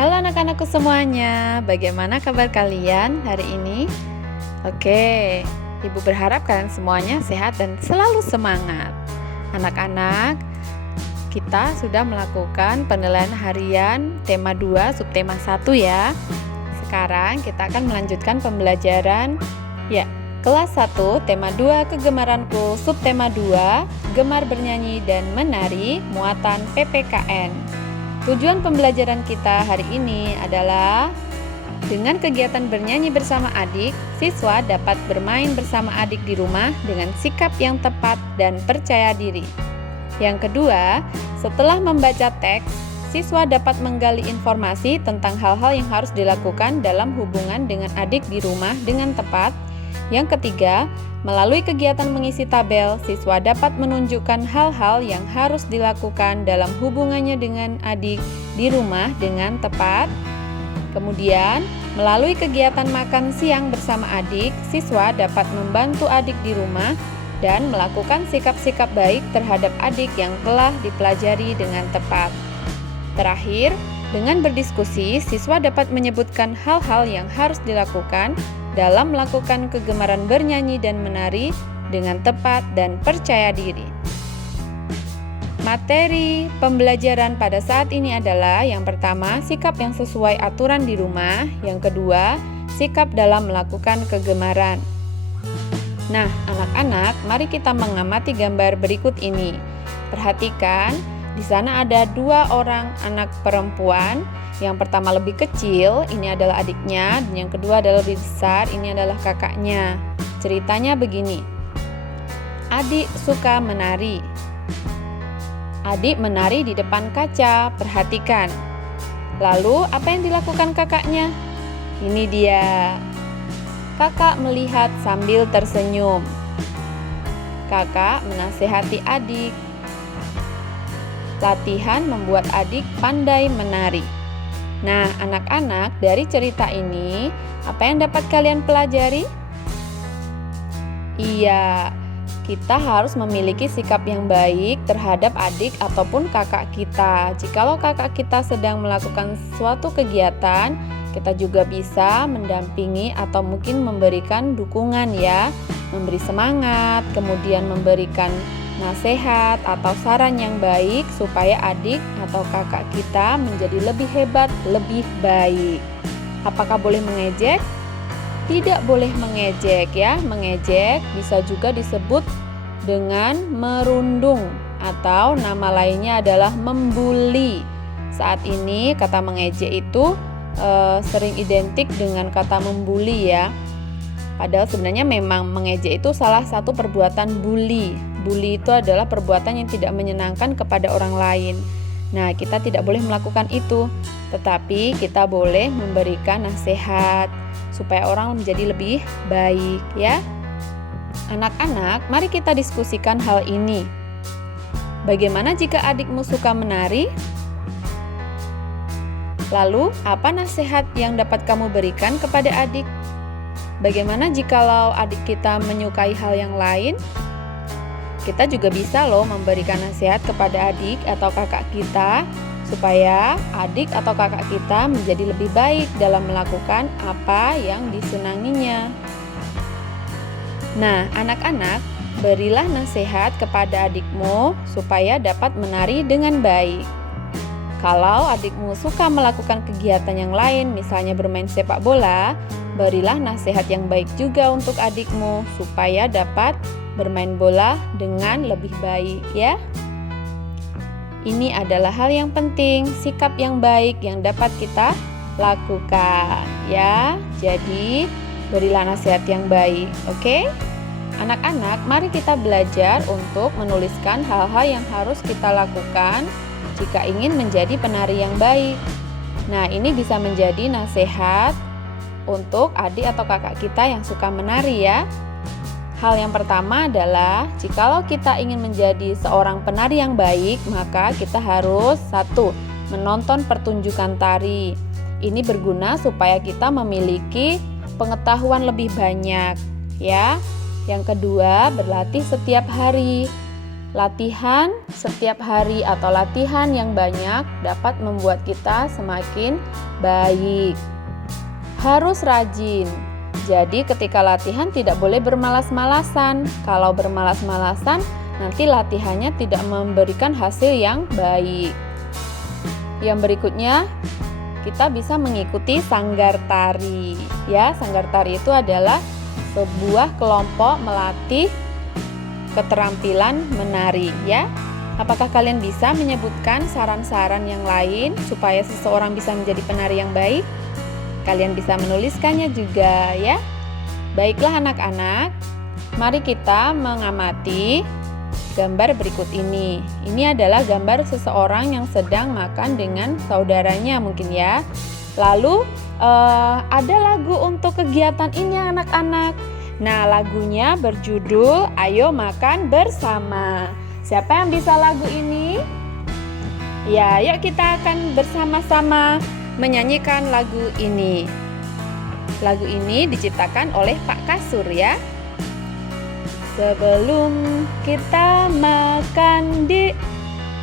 Halo anak-anakku semuanya, bagaimana kabar kalian hari ini? Oke, Ibu berharap kalian semuanya sehat dan selalu semangat. Anak-anak, kita sudah melakukan penilaian harian tema 2, subtema 1 ya. Sekarang kita akan melanjutkan pembelajaran kelas 1, tema 2, kegemaranku, subtema 2, gemar bernyanyi dan menari, muatan PPKN. Tujuan pembelajaran kita hari ini adalah dengan kegiatan bernyanyi bersama adik, siswa dapat bermain bersama adik di rumah dengan sikap yang tepat dan percaya diri. Yang kedua, setelah membaca teks, siswa dapat menggali informasi tentang hal-hal yang harus dilakukan dalam hubungan dengan adik di rumah dengan tepat. Yang ketiga, melalui kegiatan mengisi tabel, siswa dapat menunjukkan hal-hal yang harus dilakukan dalam hubungannya dengan adik di rumah dengan tepat. Kemudian, melalui kegiatan makan siang bersama adik, siswa dapat membantu adik di rumah dan melakukan sikap-sikap baik terhadap adik yang telah dipelajari dengan tepat. Terakhir, dengan berdiskusi, siswa dapat menyebutkan hal-hal yang harus dilakukan dalam melakukan kegemaran bernyanyi dan menari dengan tepat dan percaya diri. Materi pembelajaran pada saat ini adalah yang pertama, sikap yang sesuai aturan di rumah. Yang kedua, sikap dalam melakukan kegemaran. Nah, anak-anak, mari kita mengamati gambar berikut ini. Perhatikan, di sana ada 2 orang anak perempuan. Yang pertama lebih kecil, ini adalah adiknya, dan yang kedua adalah lebih besar, ini adalah kakaknya. Ceritanya begini. Adik suka menari. Adik menari di depan kaca, perhatikan. Lalu, apa yang dilakukan kakaknya? Ini dia. Kakak melihat sambil tersenyum. Kakak menasehati adik. Latihan membuat adik pandai menari. Nah, anak-anak, dari cerita ini, apa yang dapat kalian pelajari? Iya, kita harus memiliki sikap yang baik terhadap adik ataupun kakak kita. Jikalau kakak kita sedang melakukan suatu kegiatan, kita juga bisa mendampingi atau mungkin memberikan dukungan ya, memberi semangat, kemudian memberikan nasihat atau saran yang baik supaya adik atau kakak kita menjadi lebih hebat, lebih baik. Apakah boleh mengejek? Tidak boleh mengejek ya. Mengejek bisa juga disebut dengan merundung atau nama lainnya adalah membuli. Saat ini kata mengejek itu sering identik dengan kata membuli ya. Padahal sebenarnya memang mengejek itu salah satu perbuatan bully. Bully itu adalah perbuatan yang tidak menyenangkan kepada orang lain. Nah, kita tidak boleh melakukan itu, tetapi kita boleh memberikan nasihat supaya orang menjadi lebih baik ya. Anak-anak, mari kita diskusikan hal ini. Bagaimana jika adikmu suka menari? Lalu, apa nasihat yang dapat kamu berikan kepada adik? Bagaimana jikalau adik kita menyukai hal yang lain? Kita juga bisa loh memberikan nasihat kepada adik atau kakak kita supaya adik atau kakak kita menjadi lebih baik dalam melakukan apa yang disenanginya. Nah, anak-anak, berilah nasihat kepada adikmu supaya dapat menari dengan baik. Kalau adikmu suka melakukan kegiatan yang lain, misalnya bermain sepak bola, berilah nasihat yang baik juga untuk adikmu supaya dapat bermain bola dengan lebih baik ya. Ini adalah hal yang penting, sikap yang baik yang dapat kita lakukan ya. Jadi, berilah nasihat yang baik, oke? Anak-anak, mari kita belajar untuk menuliskan hal-hal yang harus kita lakukan jika ingin menjadi penari yang baik. Nah, ini bisa menjadi nasihat untuk adik atau kakak kita yang suka menari ya. Hal yang pertama adalah, jikalau kita ingin menjadi seorang penari yang baik, maka kita harus 1. Menonton pertunjukan tari. Ini berguna supaya kita memiliki pengetahuan lebih banyak, ya. Yang kedua, berlatih setiap hari. Latihan setiap hari atau latihan yang banyak dapat membuat kita semakin baik. Harus rajin. Jadi ketika latihan tidak boleh bermalas-malasan. Kalau bermalas-malasan, nanti latihannya tidak memberikan hasil yang baik. Yang berikutnya, kita bisa mengikuti sanggar tari. Ya, sanggar tari itu adalah sebuah kelompok melatih keterampilan menari, ya. Apakah kalian bisa menyebutkan saran-saran yang lain supaya seseorang bisa menjadi penari yang baik? Kalian bisa menuliskannya juga, ya. Baiklah anak-anak, mari kita mengamati gambar berikut ini. Ini adalah gambar seseorang yang sedang makan dengan saudaranya mungkin ya. Lalu ada lagu untuk kegiatan ini anak-anak. Nah, lagunya berjudul Ayo Makan Bersama. Siapa yang bisa lagu ini? Ya, yuk kita akan bersama-sama menyanyikan lagu ini. Lagu ini diciptakan oleh Pak Kasur ya. Sebelum kita makan, Dik,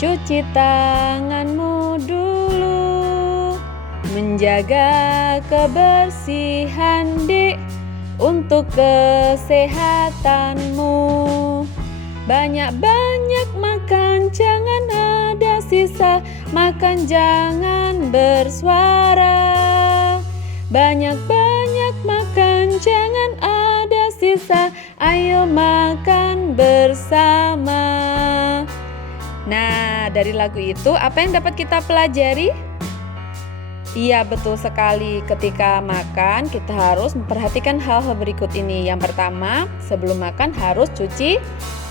cuci tanganmu dulu. Menjaga kebersihan, Dik, untuk kesehatanmu. Banyak-banyak makan, jangan ada sisa. Makan jangan bersuara. Banyak-banyak makan, jangan ada sisa. Ayo makan bersama. Nah, dari lagu itu apa yang dapat kita pelajari? Iya, betul sekali. Ketika makan, kita harus memperhatikan hal-hal berikut ini. Yang pertama, sebelum makan harus cuci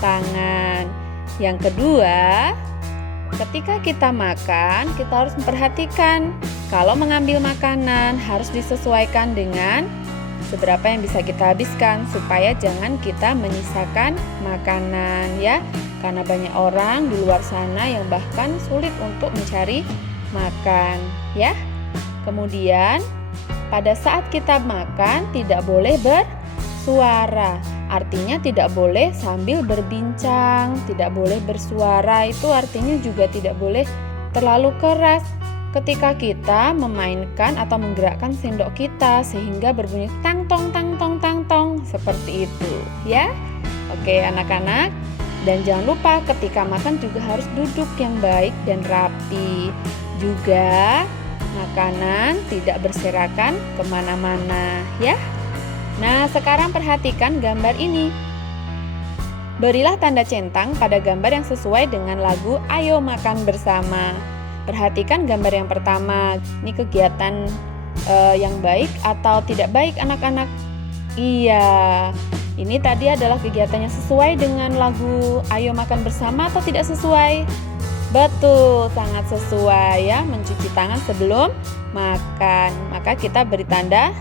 tangan. Yang kedua, ketika kita makan, kita harus memperhatikan kalau mengambil makanan harus disesuaikan dengan seberapa yang bisa kita habiskan supaya jangan kita menyisakan makanan ya. Karena banyak orang di luar sana yang bahkan sulit untuk mencari makan ya. Kemudian pada saat kita makan tidak boleh bersuara. Artinya tidak boleh sambil berbincang, tidak boleh bersuara. Itu artinya juga tidak boleh terlalu keras ketika kita memainkan atau menggerakkan sendok kita sehingga berbunyi tang tong tang tong tang tong seperti itu ya. Oke anak-anak, dan jangan lupa ketika makan juga harus duduk yang baik dan rapi. Juga makanan tidak berserakan kemana-mana ya. Nah, sekarang perhatikan gambar ini. Berilah tanda centang pada gambar yang sesuai dengan lagu Ayo Makan Bersama. Perhatikan gambar yang pertama. Ini kegiatan yang baik atau tidak baik anak-anak? Iya, ini tadi adalah kegiatan yang sesuai dengan lagu Ayo Makan Bersama atau tidak sesuai? Betul, sangat sesuai ya, mencuci tangan sebelum makan. Maka kita beri tanda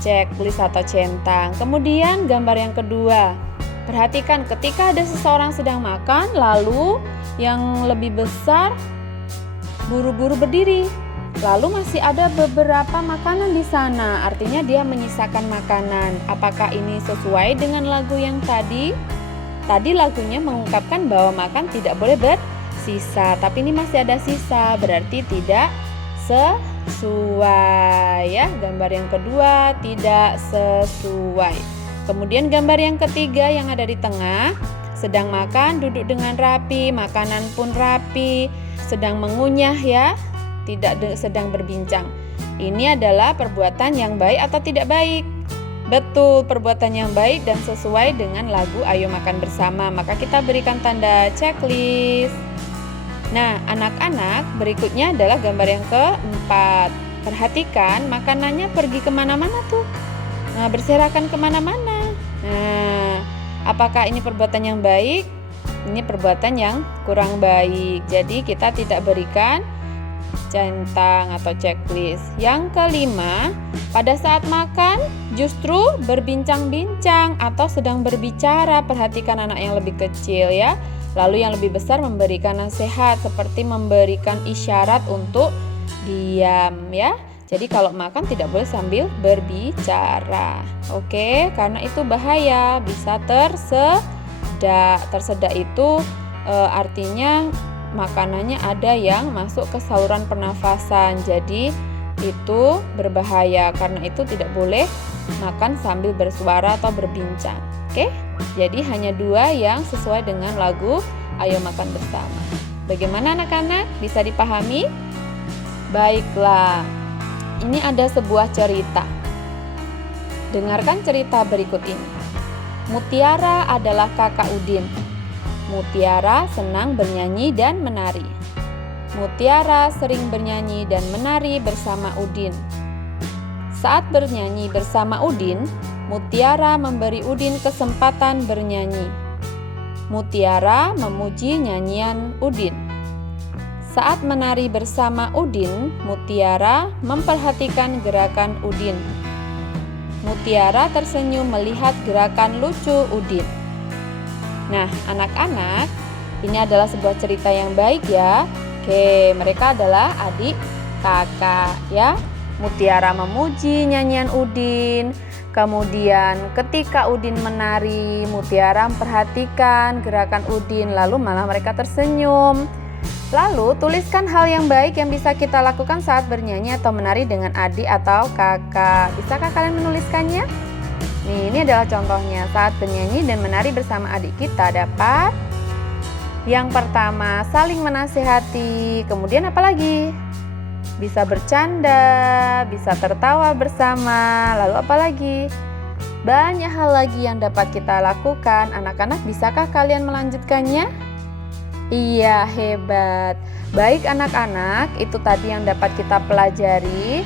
checklist atau centang. Kemudian gambar yang kedua. Perhatikan ketika ada seseorang sedang makan, lalu yang lebih besar buru-buru berdiri. Lalu masih ada beberapa makanan di sana, artinya dia menyisakan makanan. Apakah ini sesuai dengan lagu yang tadi? Tadi lagunya mengungkapkan bahwa makan tidak boleh bersisa, tapi ini masih ada sisa, berarti tidak sesuai ya. Gambar yang kedua tidak sesuai. Kemudian gambar yang ketiga yang ada di tengah, sedang makan, duduk dengan rapi, makanan pun rapi, sedang mengunyah ya, tidak sedang berbincang. Ini adalah perbuatan yang baik atau tidak baik? Betul, perbuatan yang baik dan sesuai dengan lagu Ayo Makan Bersama. Maka kita berikan tanda checklist. Nah, anak-anak, berikutnya adalah gambar yang keempat. Perhatikan makanannya pergi kemana-mana tuh. Nah, berserakan kemana-mana. Nah, apakah ini perbuatan yang baik? Ini perbuatan yang kurang baik. Jadi kita tidak berikan centang atau checklist. Yang kelima, pada saat makan justru berbincang-bincang atau sedang berbicara. Perhatikan anak yang lebih kecil ya. Lalu yang lebih besar memberikan nasihat seperti memberikan isyarat untuk diam ya. Jadi kalau makan tidak boleh sambil berbicara. Oke, karena itu bahaya, bisa tersedak. Tersedak itu artinya makanannya ada yang masuk ke saluran pernafasan. Jadi itu berbahaya, karena itu tidak boleh makan sambil bersuara atau berbincang. Oke? Jadi hanya 2 yang sesuai dengan lagu Ayo Makan Bersama. Bagaimana anak-anak? Bisa dipahami? Baiklah. Ini ada sebuah cerita. Dengarkan cerita berikut ini. Mutiara adalah kakak Udin. Mutiara senang bernyanyi dan menari. Mutiara sering bernyanyi dan menari bersama Udin. Saat bernyanyi bersama Udin, Mutiara memberi Udin kesempatan bernyanyi. Mutiara memuji nyanyian Udin. Saat menari bersama Udin, Mutiara memperhatikan gerakan Udin. Mutiara tersenyum melihat gerakan lucu Udin. Nah, anak-anak, ini adalah sebuah cerita yang baik ya. Oke, mereka adalah adik kakak ya. Mutiara memuji nyanyian Udin. Kemudian ketika Udin menari, Mutiara memperhatikan gerakan Udin, lalu malah mereka tersenyum. Lalu tuliskan hal yang baik yang bisa kita lakukan saat bernyanyi atau menari dengan adik atau kakak. Bisakah kalian menuliskannya? Nih, ini adalah contohnya. Saat bernyanyi dan menari bersama adik kita dapat yang pertama, saling menasihati. Kemudian apa lagi? Bisa bercanda, bisa tertawa bersama. Lalu apa lagi? Banyak hal lagi yang dapat kita lakukan. Anak-anak, bisakah kalian melanjutkannya? Iya, hebat. Baik anak-anak, itu tadi yang dapat kita pelajari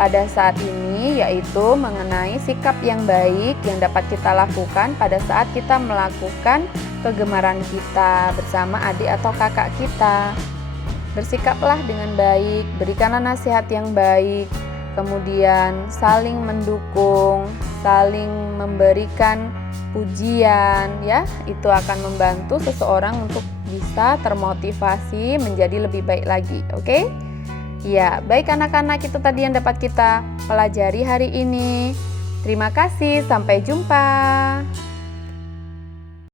pada saat ini, yaitu mengenai sikap yang baik yang dapat kita lakukan pada saat kita melakukan kegemaran kita bersama adik atau kakak kita. Bersikaplah dengan baik, berikanlah nasihat yang baik, kemudian saling mendukung, saling memberikan pujian ya. Itu akan membantu seseorang untuk bisa termotivasi menjadi lebih baik lagi. Oke? Ya, baik anak-anak, itu tadi yang dapat kita pelajari hari ini. Terima kasih, sampai jumpa.